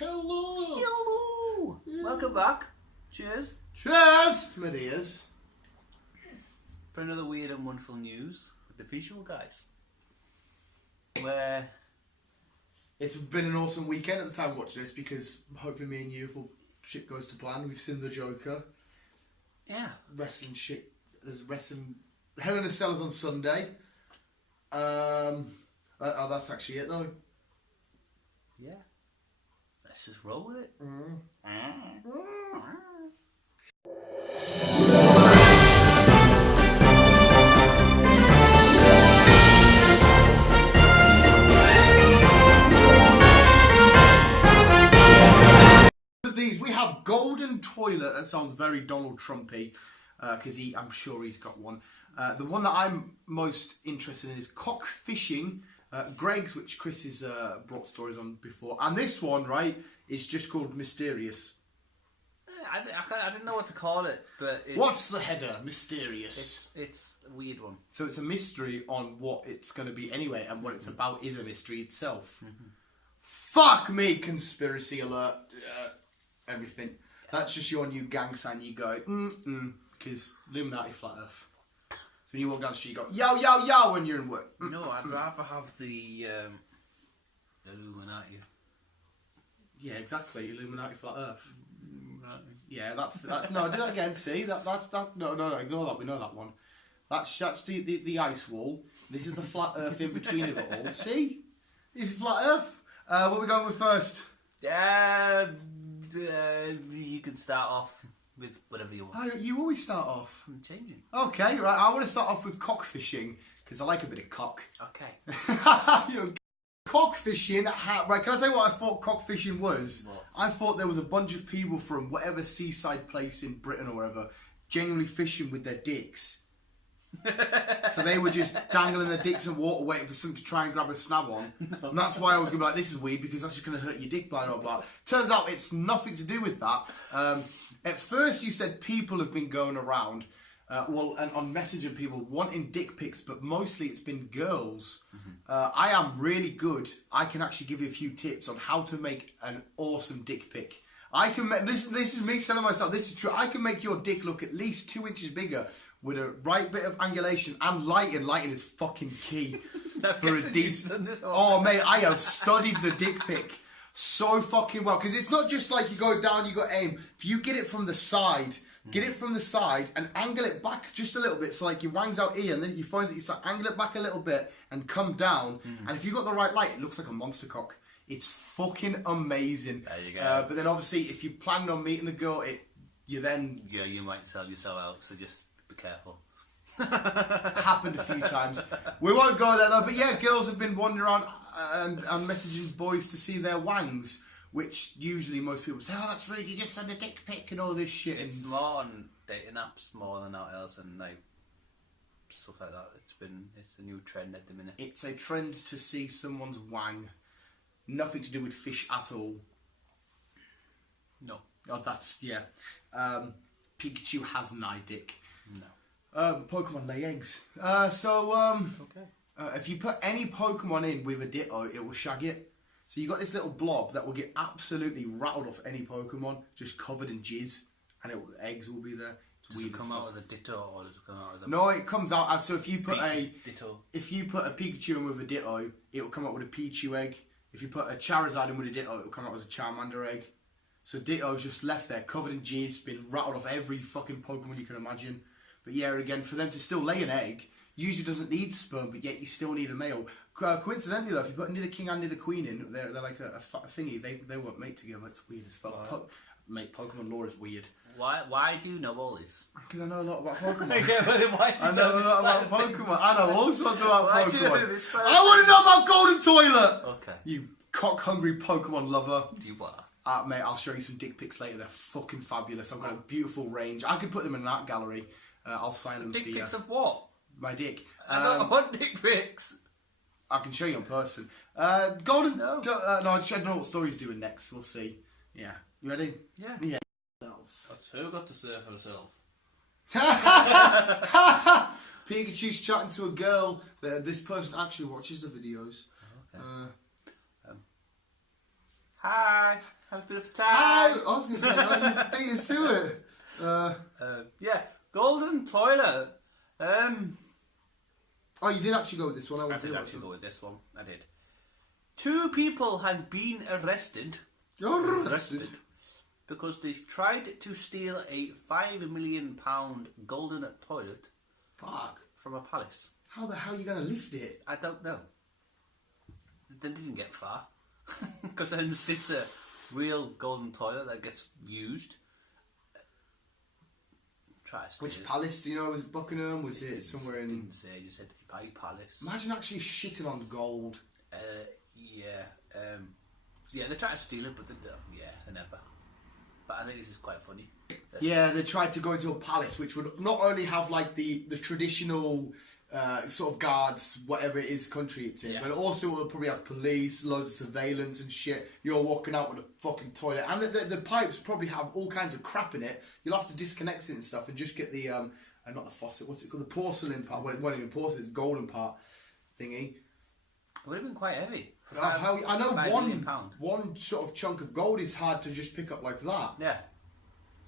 Hello. Hello. Yeah. Welcome back. Cheers. Cheers, my dears. For another weird and wonderful news with the visual guys. Where it's been an awesome weekend at the time watching this because hopefully me and you, if all shit goes to plan, we've seen the Joker. Yeah. Wrestling shit. There's wrestling. Hell in a Cell's on Sunday. That's actually it though. Yeah. Let's just roll with it. These we have golden toilet. That sounds very Donald Trumpy, because I'm sure he's got one. The one that I'm most interested in is Cockfishing. Greg's, which Chris has brought stories on before, and this one, right, is just called Mysterious. I didn't know what to call it, but what's the header? Mysterious. It's a weird one. So it's a mystery on what it's going to be anyway, and what it's about is a mystery itself. Fuck me, conspiracy alert. Everything. That's just your new gang sign. You go, because Illuminati flat Earth. So when you walk down the street, you go, yo, yo, yo, when you're in work. No, I'd rather have the Illuminati. Yeah, exactly. Illuminati flat Earth. Yeah, that's that. No, do that again. See that's that. No, ignore that. We know that one. That's the ice wall. This is the flat Earth in between of it all. See, it's flat Earth. What are we going with first? You can start off with whatever you want. You always start off. I'm changing. Okay, right. I want to start off with cockfishing because I like a bit of cock. Okay. Cockfishing. Right? Can I tell you what I thought cockfishing was? What? I thought there was a bunch of people from whatever seaside place in Britain or wherever genuinely fishing with their dicks. So they were just dangling their dicks in water waiting for someone to try and grab a snap on. No. And that's why I was going to be like, this is weird because that's just going to hurt your dick, blah, blah, blah. Turns out it's nothing to do with that. At first you said people have been going around, and on messaging people wanting dick pics, but mostly it's been girls. I am really good. I can actually give you a few tips on how to make an awesome dick pic. I can make, this is me selling myself, this is true. I can make your dick look at least 2 inches bigger with a right bit of angulation and lighting. Lighting is fucking key for a decent. Oh mate, I have studied the dick pic so fucking well because it's not just like you go down, you got aim. If you get it from the side, and angle it back just a little bit, so like your wang's out here, and then you find that you start angle it back a little bit and come down. And if you got the right light, it looks like a monster cock. It's fucking amazing. There you go. But then obviously, if you plan on meeting the girl, you might sell yourself out. So just be careful. Happened a few times. We won't go there though. But yeah, girls have been wandering around and messaging boys to see their wangs, which usually most people say, "Oh, that's rude. You just send a dick pic and all this shit." It's more on dating apps more than out else, and like stuff like that. It's a new trend at the minute. It's a trend to see someone's wang. Nothing to do with fish at all. No. Oh, that's yeah. Pikachu has an eye dick. No. Pokemon lay eggs. Okay. If you put any Pokemon in with a Ditto, it will shag it. So you got this little blob that will get absolutely rattled off any Pokemon, just covered in jizz, and eggs will be there. Does it come out as a Ditto or does it come out as a... No, it comes out as, so if you put Ditto. If you put a Pikachu in with a Ditto, it will come out with a Pichu egg. If you put a Charizard in with a Ditto, it will come out as a Charmander egg. So Ditto's just left there, covered in jizz, been rattled off every fucking Pokemon you can imagine. But yeah, again, for them to still lay an egg, usually doesn't need sperm, but yet you still need a male. Coincidentally though, if you put neither king and neither queen in, they're like a thingy, they won't mate together. It's weird as fuck. Mate, Pokemon lore is weird. Why do you know all this? Because I know a lot about Pokemon. Okay, but then why do you know a lot about Pokemon. I know all sorts about why Pokemon. Do you know this I want to know about Golden Toilet! Okay. You cock-hungry Pokemon lover. You are. Mate, I'll show you some dick pics later. They're fucking fabulous. I've got a beautiful range. I could put them in an art gallery. I'll sign them for you. Dick pics of what? My dick. I don't want dick pics. I can show you in person. Golden... No. No, I don't know what story's doing next. We'll see. Yeah. You ready? Yeah. Yeah. That's who got to say for herself. Pikachu's chatting to a girl. This person actually watches the videos. Okay. Hi. Have a bit of time. I was going to say, you beat us to it. Yeah, golden toilet. Oh, you did actually go with this one. I did actually go with this one. I did. 2 people have been arrested. You're arrested. Because they tried to steal a £5 million golden toilet. Fuck. From a palace. How the hell are you going to lift it? I don't know. They didn't get far. Because it's a real golden toilet that gets used. Which palace do you know? Was it Buckingham? Was it somewhere in... Didn't say, you said by palace. Imagine actually shitting on gold. Yeah, they tried to steal it, but they never. But I think this is quite funny. Yeah, they tried to go into a palace which would not only have like the traditional sort of guards, whatever it is country it's in, but also it will probably have police, loads of surveillance and shit. You're walking out with a fucking toilet, and the pipes probably have all kinds of crap in it. You'll have to disconnect it and stuff, and just get the not the faucet, what's it called, the porcelain part. Well, not even porcelain, it's golden part thingy. It would have been quite heavy. I know one sort of chunk of gold is hard to just pick up like that. Yeah.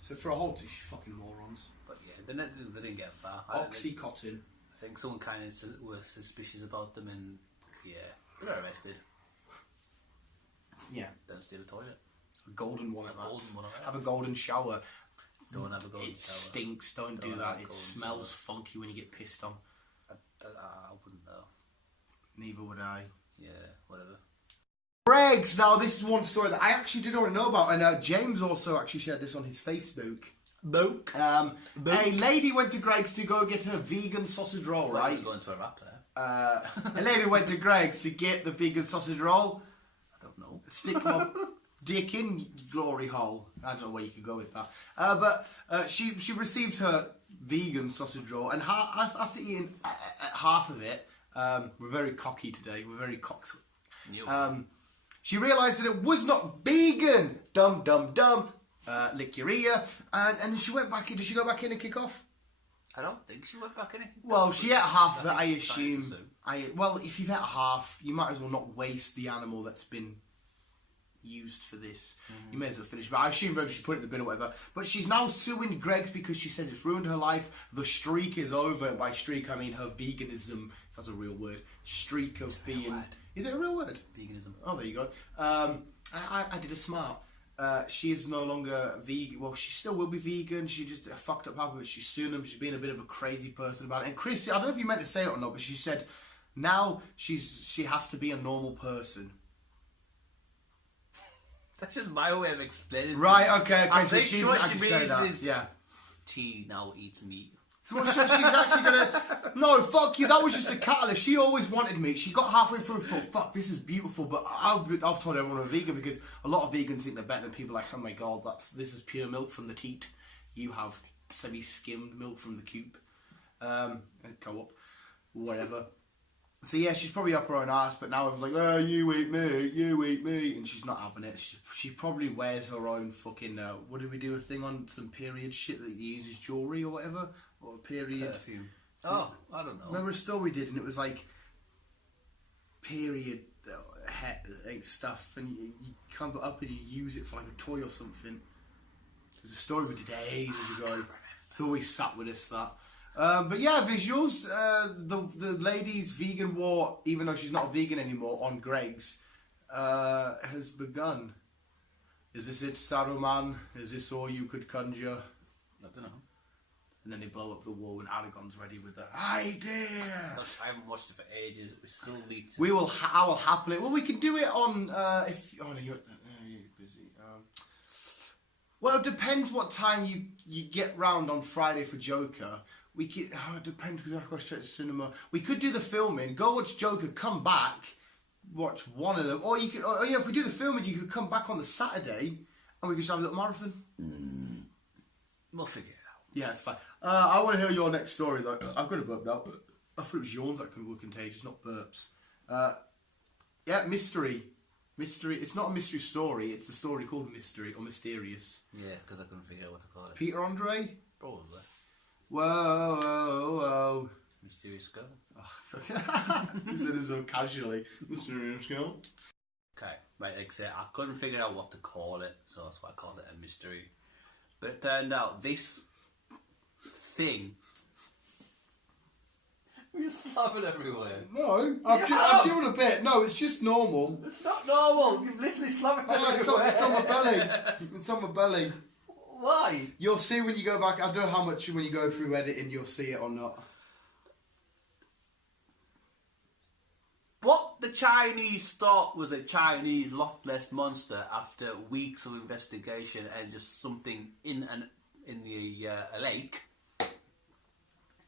So for a whole fucking morons. But yeah, they didn't get far. Oxycontin. I think someone kind of was suspicious about them, and they're arrested. Yeah. Don't steal the toilet. A golden one. Have a golden shower. Don't have a golden shower. It stinks. Don't do that. It smells funky when you get pissed on. I wouldn't know. Neither would I. Yeah, whatever. Greg's. Now, this is one story that I actually did already know about, and James also actually shared this on his Facebook. A lady went to Greg's to go get her vegan sausage roll, right? Like going to a rap there. A lady went to Greg's to get the vegan sausage roll. I don't know. Stick my dick in glory hole. I don't know where you could go with that. But she received her vegan sausage roll, and after eating half of it, we're very cocky today. We're very cocks. She realised that it was not vegan. Dumb, dumb, dumb. Lick your ear. And then she went back in. Did she go back in and kick off? I don't think she went back in. Well, she ate half of it, I assume. Well, if you've ate half, you might as well not waste the animal that's been used for this. You may as well finish. But I assume maybe she put it in the bin or whatever. But she's now suing Greg's because she says it's ruined her life. The streak is over. By streak, I mean her veganism, if that's a real word. Streak of being... Is it a real word? Veganism. Oh, there you go. I did a smart. She is no longer vegan. Well, she still will be vegan. She just fucked up habit. She's suing them. She's being a bit of a crazy person about it. And Chris, I don't know if you meant to say it or not, but she said now she has to be a normal person. That's just my way of explaining. Right? Okay. I so think what she means is yeah. She now eats meat. So she's actually gonna... No, fuck you, that was just a catalyst. She always wanted meat. She got halfway through and thought, fuck, this is beautiful, but I've told everyone I'm vegan because a lot of vegans think they're better than people like, oh my god, this is pure milk from the teat. You have semi-skimmed milk from the coop. Co-op. Whatever. So yeah, she's probably up her own ass, but now everyone's like, oh, you eat meat, and she's not having it. She probably wears her own fucking, what did we do a thing on? Some period shit that uses jewellery or whatever? Or period perfume. Oh, I don't know. Remember a story we did, and it was like period stuff, and you come up and you use it for like a toy or something. There's a story we did ages ago. It's always sat with us that. But yeah, visuals. The lady's vegan war, even though she's not a vegan anymore, on Greg's has begun. Is this it, Saruman? Is this all you could conjure? I don't know. And then they blow up the wall when Aragon's ready with the idea. I haven't watched it for ages. We still need to... I will happily... Well, we can do it on... if... Oh, no, you're busy. Well, it depends what time you get round on Friday for Joker. We could... it depends because I've got to go straight to cinema. We could do the filming, go watch Joker, come back, watch one of them. Or you could... Oh, yeah, if we do the filming, you could come back on the Saturday and we could just have a little marathon. We'll figure it out. Yeah, it's fine. I want to hear your next story, though. I've got a burp now. I thought it was yawns that were contagious, not burps. Yeah, mystery. Mystery. It's not a mystery story. It's a story called Mystery or Mysterious. Yeah, because I couldn't figure out what to call it. Peter Andre? Probably. Whoa, whoa, whoa. Mysterious girl. Oh, he said it so casually. Mysterious girl. Okay. Like I said, I couldn't figure out what to call it, so that's why I called it a mystery. But it turned out this thing... You're slapping everywhere. No, I've given a bit. No, it's just normal. It's not normal. You've literally slapped everywhere. It's on my belly. It's on my belly. Why? You'll see when you go back. I don't know how much when you go through editing you'll see it or not. What the Chinese thought was a Chinese Loch Ness monster after weeks of investigation and just something in the a lake.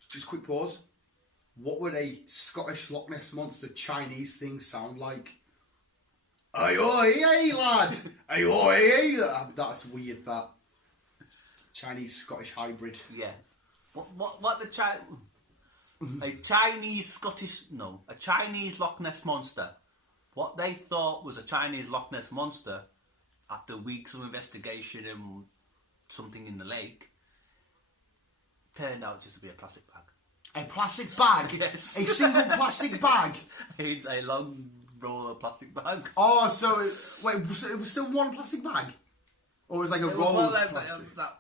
Just quick pause. What would a Scottish Loch Ness monster Chinese thing sound like? Aye, oi, hey, lad! Aye, oi, hey, that's weird, that. Chinese Scottish hybrid. Yeah. What the a Chinese Loch Ness monster. What they thought was a Chinese Loch Ness monster after weeks of investigation and something in the lake turned out just to be a plastic bag. A plastic bag? Yes. A single plastic bag? It's a long roll of plastic bag. Oh, so it was still one plastic bag? Or it was like a roll of plastic? That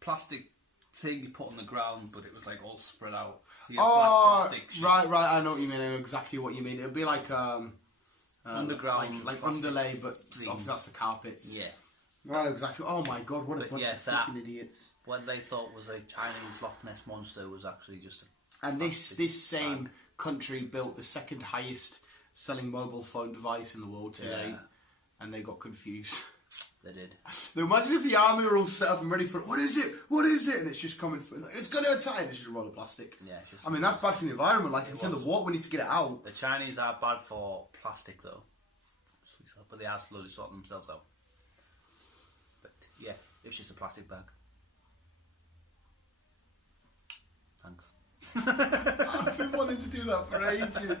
plastic thing you put on the ground, but it was like all spread out. So you Oh, black plastic shit. right, I know what you mean. I know exactly what you mean. It would be like underground, like underlay, but obviously that's the carpets. Yeah. Right, exactly. Oh my god, what a bunch of fucking idiots! What they thought was a Chinese Loch Ness monster was actually just And this same country built the second highest selling mobile phone device in the world today, and they got confused. They did. Now imagine if the army were all set up and ready for it. What is it? What is it? And it's just coming through. It's going to attack. It's just a roll of plastic. Yeah. I mean, that's bad for the environment. Like, it's in the water. We need to get it out. The Chinese are bad for plastic, though. But they are slowly sorting themselves out. But yeah, it's just a plastic bag. Thanks. I've been wanting to do that for ages.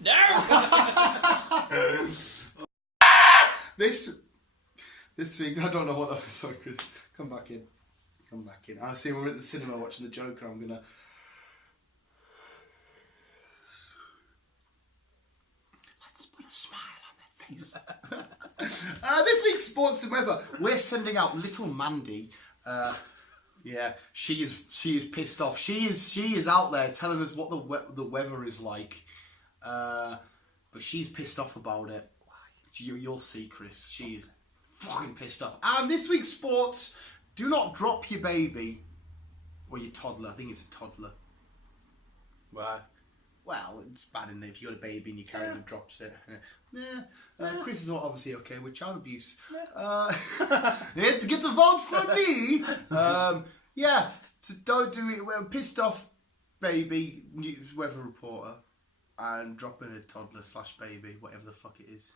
No! This week, I don't know what that was. Sorry, Chris. Come back in. Come back in. I see we're at the cinema watching The Joker. I'm going to... Let's put a smile on their face. This week's sports and weather. We're sending out little Mandy. Yeah, she is pissed off. She is out there telling us what the weather is like. But she's pissed off about it. You'll see, Chris. She is fucking pissed off. And this week's sports, do not drop your baby. Or your toddler. I think it's a toddler. Why? Well, it's bad enough if you got a baby and you carry it and drops it. Chris is obviously okay with child abuse. They had to get a vote from me. Yeah, so don't do it. We're pissed off baby news weather reporter and dropping a toddler / baby, whatever the fuck it is.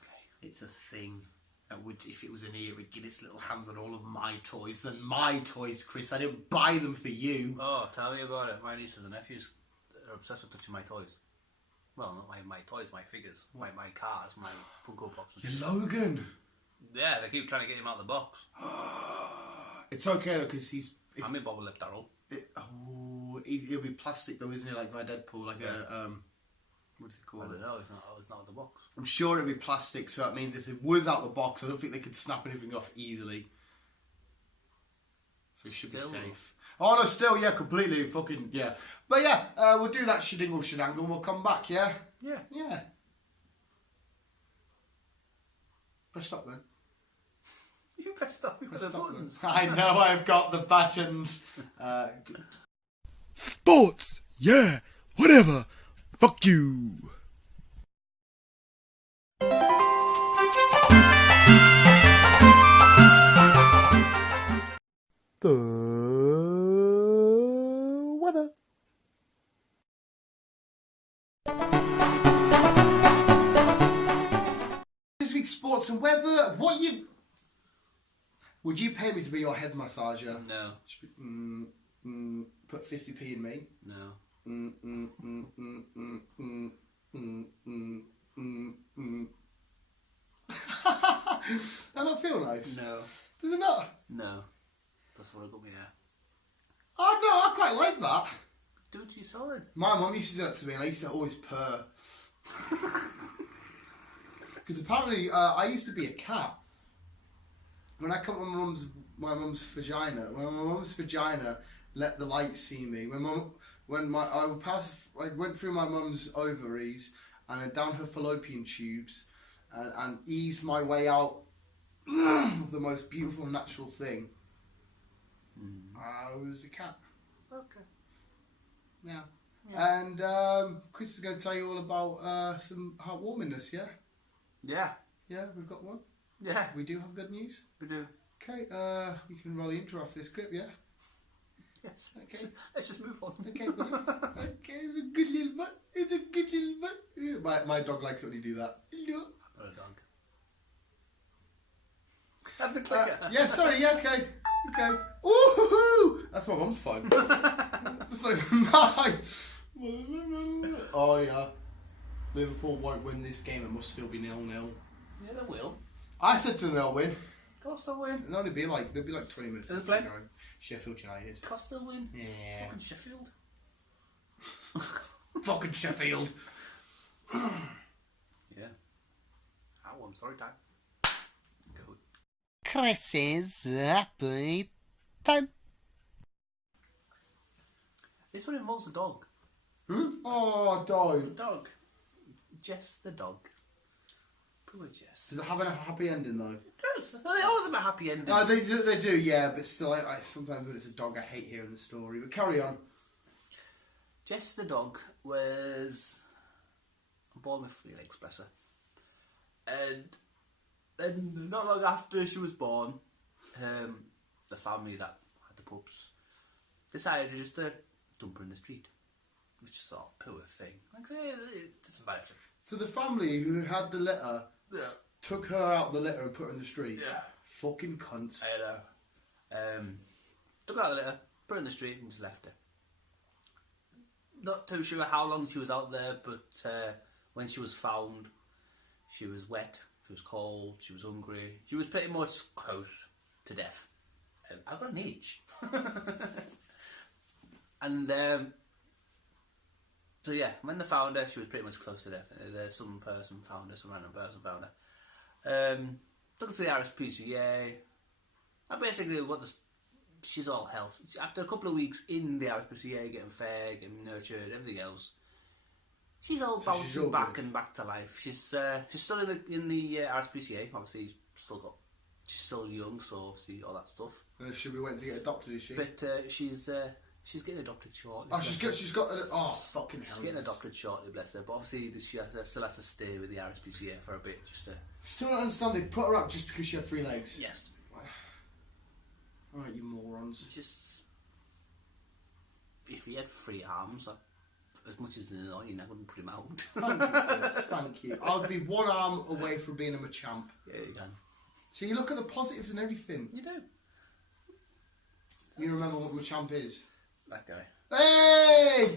Okay, it's a thing. That would, if it was in here, it would get its little hands on all of my toys. Then my toys, Chris. I didn't buy them for you. Oh, tell me about it. My nieces and nephews are obsessed with touching my toys. Well, not my toys, my figures, my cars, my Funko Pops and Your Logan. Yeah, they keep trying to get him out of the box. It's okay though, because he's... I'm in Bobble Lip Darrell. He'll be plastic though, isn't he? Like my Deadpool, like a... What's it called? I don't know, it's not out of the box. I'm sure it'll be plastic, so that means if it was out of the box, I don't think they could snap anything off easily. So it should be safe. Oh no, still, yeah, completely, fucking, yeah. But yeah, we'll do that shedingle shedangle and we'll come back, yeah? Yeah. Yeah. Press stop then. You pressed stop with the buttons. I know I've got the buttons. Sports, yeah, whatever. Fuck you. The weather. This week's sports and weather. Would you pay me to be your head massager? No. Put 50p in me. No. Does that not feel nice? No. Does it not? No. That's what I got me there. Oh no, I quite like that. Do it to you solid. My mum used to do that to me and I used to always purr. Because Because apparently, I used to be a cat. When I come to my mum's vagina, when my mum's vagina let the light see me, I went through my mum's ovaries and then down her fallopian tubes and eased my way out of the most beautiful natural thing. I was a cat. Okay. Yeah. And Chris is going to tell you all about some heartwarmingness, yeah? Yeah. Yeah, we've got one. Yeah. We do have good news. We do. Okay, you can roll the intro off this clip, yeah? Yes. Okay. Let's just move on. Okay, buddy. Okay, it's a good little butt. It's a good little butt. My dog likes it when you do that. Hello. I've got a dog. Have the clicker. Yeah, sorry, yeah, okay. Okay. Ooh, that's my mum's phone. That's like mine. Oh, yeah. Liverpool won't win this game. It must still be 0-0. Yeah, they will. I said to them they'll win. Of course they'll win. It'll only be like, they'll be like 20 minutes. Who's playing? Sheffield United. Of course they'll win. Yeah. Fucking Sheffield. Fucking Sheffield. Yeah. I'm sorry, time. Go. Chris's happy time. This one involves a dog. Oh, dog. Dog. Jess the dog. Poor Jess. Does it have a happy ending though? Yes, they always have a happy ending. No, they do, yeah, but still, I sometimes when it's a dog, I hate hearing the story. But carry on. Jess the dog was born with 3 legs, bless her. And then not long after she was born, the family that had the pups decided to just dump her in the street. Which is sort of a poor thing. Like, it's a bad thing. So the family who had the litter took her out of the litter and put her in the street? Yeah. Fucking cunts. I know. Took her out of the litter, put her in the street and just left her. Not too sure how long she was out there, but when she was found, she was wet, she was cold, she was hungry. She was pretty much close to death. I've got an itch. And so yeah, when they found her, she was pretty much close to death. Some person found her, some random person found her. Took her to the RSPCA. And basically, she's all health. After a couple of weeks in the RSPCA, getting fed, getting nurtured, everything else, she's all bouncing back and back to life. She's still in the RSPCA. Obviously, she's still young, so obviously all that stuff. Should be waiting to get adopted, is she? But she's getting adopted shortly. Oh, she's got fucking hell. She's getting adopted shortly, bless her. But obviously, she still has to stay with the RSPCA for a bit, just to. Still don't understand. They put her up just because she had 3 legs. Yes. Alright, you morons. Just if he had 3 arms, as much as an annoying, I wouldn't put him out. Thank you, Chris. Thank you. I'd be 1 arm away from being a Machamp. Yeah, you can. So you look at the positives and everything. You do. You remember what Machamp is? That guy. Hey!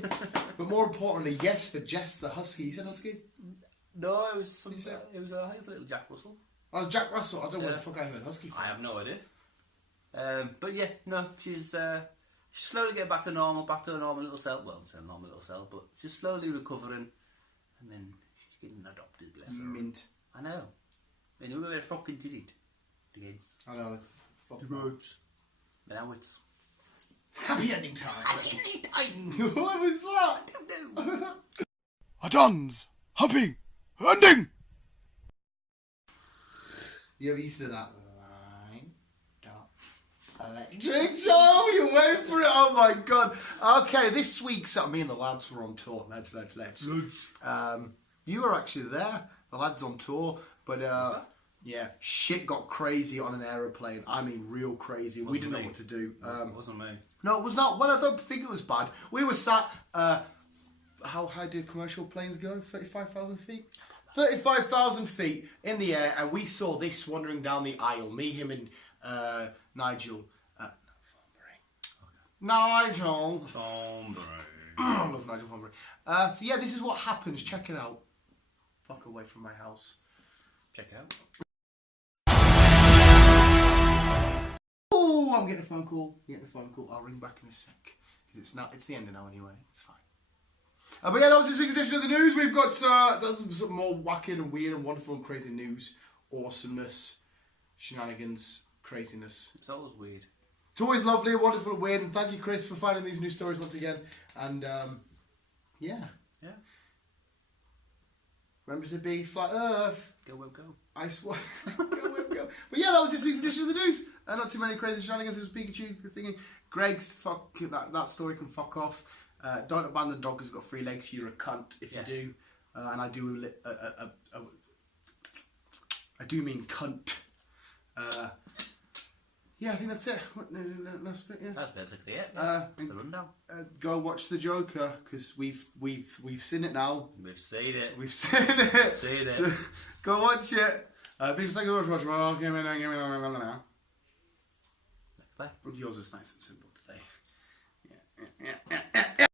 But more importantly, yes for Jess the Husky. You said Husky? No, it was a little Jack Russell. Oh, Jack Russell. I don't know where the fuck I heard Husky from. I have no idea. But yeah, no, she's slowly getting back to normal, back to a normal little self. Well, it's a normal little self, but she's slowly recovering, and then she's getting adopted. Bless her. Mint. I know. And whoever fucking did it, the kids. I know. It's fucking birds. But now it's happy ending time. Happy ending time. What was that? I don't know. A dance. Happy ending. You ever used to that? Line, dot, electric show. You wait for it. Oh my god. Okay, this week, so me and the lads were on tour. Lads. You were actually there. The lads on tour, but yeah, shit got crazy on an aeroplane. I mean, real crazy. We didn't know what to do. It wasn't me. No, it was not. Well, I don't think it was bad. We were sat. How high do commercial planes go? 35,000 feet. 35,000 feet in the air, and we saw this wandering down the aisle. Me, him, and Nigel. Nigel. I love Nigel Thornberry. So yeah, this is what happens. Check it out. Fuck away from my house. Check it out. Oh, I'm getting a phone call. I'll ring back in a sec because it's the end of now anyway. It's fine. But yeah, that was this week's edition of the news. We've got some more wacky and weird and wonderful and crazy news, awesomeness, shenanigans, craziness. It's always weird. It's always lovely, wonderful, and weird. And thank you, Chris, for finding these news stories once again. And yeah. Remember to be flat Earth. Go, go, go. Ice water. Go. But yeah, that was this week's edition of the news. Not too many crazy shenanigans. It was Pikachu thinking, Greg's fuck that story can fuck off. Don't abandon dog because it's got 3 legs. You're a cunt if you do. And I do. I do mean cunt. Yeah, I think that's it. Last bit, yeah. That's basically it. That's the rundown. Go watch The Joker because we've seen it now. We've seen it. We've seen it. Seen it. So, go watch it. Thanks for watching. Bye. Yours was nice and simple today. Yeah.